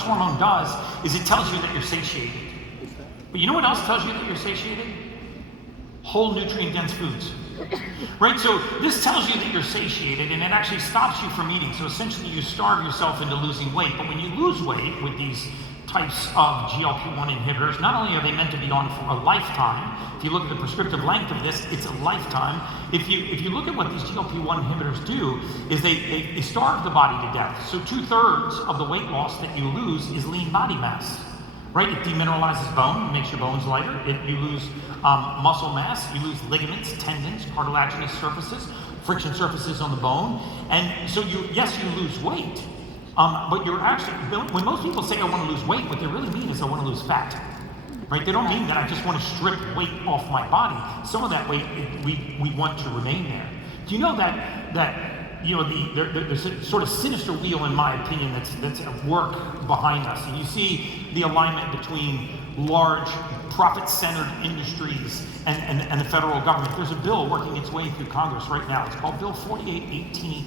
this hormone does is it tells you that you're satiated. But you know what else tells you that you're satiated? Whole nutrient-dense foods. Right? So this tells you that you're satiated, and it actually stops you from eating. So essentially you starve yourself into losing weight. But when you lose weight with these types of GLP-1 inhibitors, not only are they meant to be on for a lifetime, if you look at the prescriptive length of this, it's a lifetime. If you look at what these GLP-1 inhibitors do, is they starve the body to death. So 2/3 of the weight loss that you lose is lean body mass. Right? It demineralizes bone, makes your bones lighter. You lose muscle mass, you lose ligaments, tendons, cartilaginous surfaces, friction surfaces on the bone. And so you lose weight. But you're actually, when most people say I want to lose weight, what they really mean is I want to lose fat. Right? They don't mean that I just want to strip weight off my body. Some of that weight we want to remain there. Do you know that there's a sort of sinister wheel, in my opinion, that's at work behind us. And you see the alignment between large profit-centered industries and the federal government. There's a bill working its way through Congress right now. It's called Bill 4818.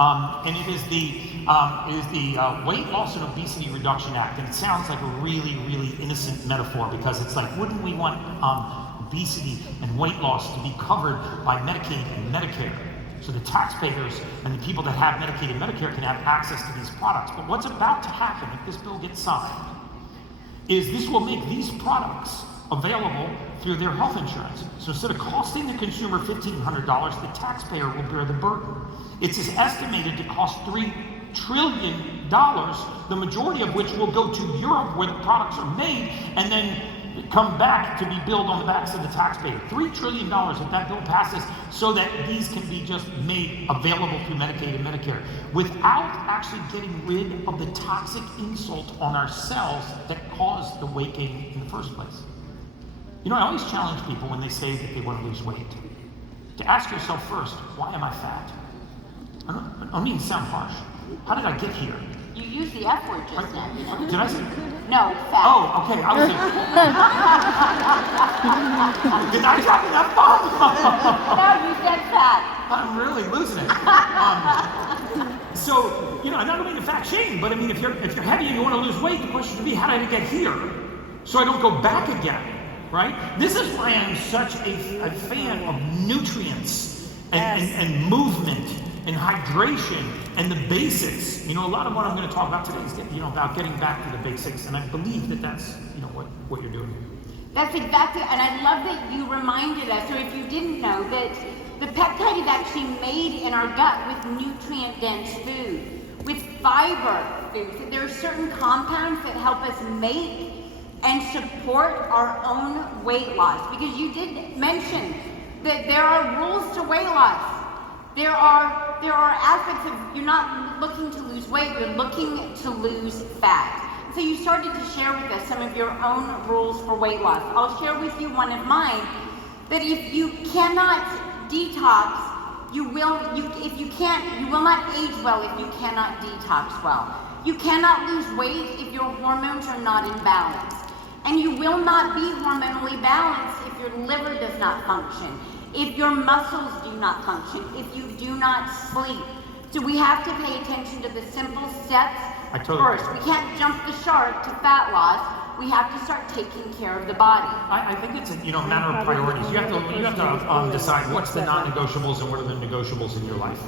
And it is the Weight Loss and Obesity Reduction Act. And it sounds like a really, really innocent metaphor, because it's like, wouldn't we want obesity and weight loss to be covered by Medicaid and Medicare? So the taxpayers and the people that have Medicaid and Medicare can have access to these products. But what's about to happen if this bill gets signed is this will make these products available through their health insurance. So instead of costing the consumer $1,500, the taxpayer will bear the burden. It's estimated to cost $3 trillion, the majority of which will go to Europe, where the products are made, and then come back to be billed on the backs of the taxpayer. $3 trillion if that bill passes, so that these can be just made available through Medicaid and Medicare, without actually getting rid of the toxic insult on our cells that caused the weight gain in the first place. You know, I always challenge people when they say that they want to lose weight, to ask yourself first, why am I fat? I don't mean to sound harsh. How did I get here? You used the F word just now. Did I say? No, fat. Oh, okay. I was did I drop an F-bomb? No, you said fat. I'm really losing it. So, I don't mean to fat shame, but I mean, if you're heavy and you want to lose weight, the question should be, how did I get here? So I don't go back again, right? This is why I'm such a fan of nutrients and movement and hydration and the basics. A lot of what I'm going to talk about today is about getting back to the basics, and I believe that that's what you're doing. That's exactly, and I love that you reminded us, or if you didn't know, that the peptide is actually made in our gut with nutrient-dense food, with fiber foods. There are certain compounds that help us make and support our own weight loss, because you did mention that there are rules to weight loss. There are aspects of, you're not looking to lose weight, you're looking to lose fat. So you started to share with us some of your own rules for weight loss. I'll share with you one of mine, that if you cannot detox, you will not age well if you cannot detox well. You cannot lose weight if your hormones are not in balance. And you will not be hormonally balanced if your liver does not function, if your muscles do not function, if you do not sleep. So we have to pay attention to the simple steps first. We can't jump the shark to fat loss. We have to start taking care of the body. I think it's a matter of priorities. You have to decide what's the non-negotiables and what are the negotiables in your life.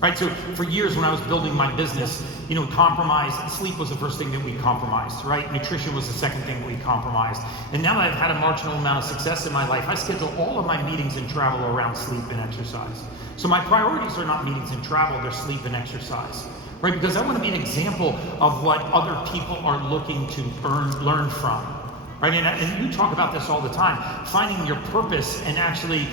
Right, so for years when I was building my business, compromise, sleep was the first thing that we compromised, right? Nutrition was the second thing we compromised. And now that I've had a marginal amount of success in my life, I schedule all of my meetings and travel around sleep and exercise. So my priorities are not meetings and travel, they're sleep and exercise, right? Because I want to be an example of what other people are looking to learn from. Right, and you talk about this all the time, finding your purpose and actually,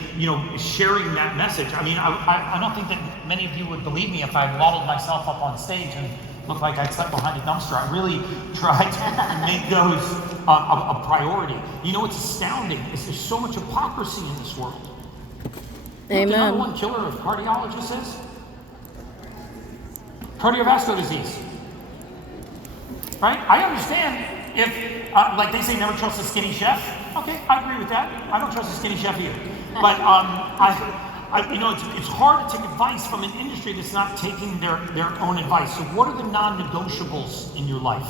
sharing that message. I mean, I don't think that many of you would believe me if I waddled myself up on stage and looked like I'd slept behind a dumpster. I really tried to make those a priority. What's astounding is there's so much hypocrisy in this world. Amen. The number one killer of cardiologists is cardiovascular disease. Right? I understand. If, like they say, never trust a skinny chef. Okay, I agree with that. I don't trust a skinny chef either. But it's hard to take advice from an industry that's not taking their own advice. So what are the non-negotiables in your life?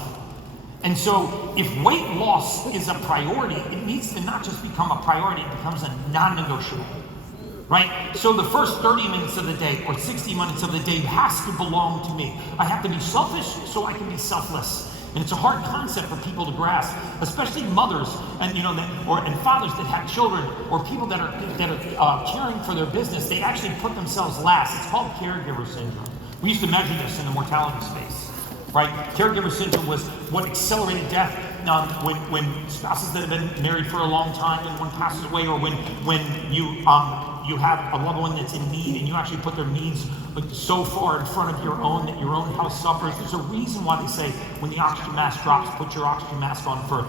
And so if weight loss is a priority, it needs to not just become a priority, it becomes a non-negotiable, right? So the first 30 minutes of the day or 60 minutes of the day has to belong to me. I have to be selfish so I can be selfless. And it's a hard concept for people to grasp, especially mothers and and fathers that have children, or people that are caring for their business. They actually put themselves last. It's called caregiver syndrome. We used to measure this in the mortality space, right? Caregiver syndrome was what accelerated death when spouses that have been married for a long time and one passes away, or when you have a loved one that's in need and you actually put their needs so far in front of your own that your own health suffers. There's a reason why they say when the oxygen mask drops, put your oxygen mask on first.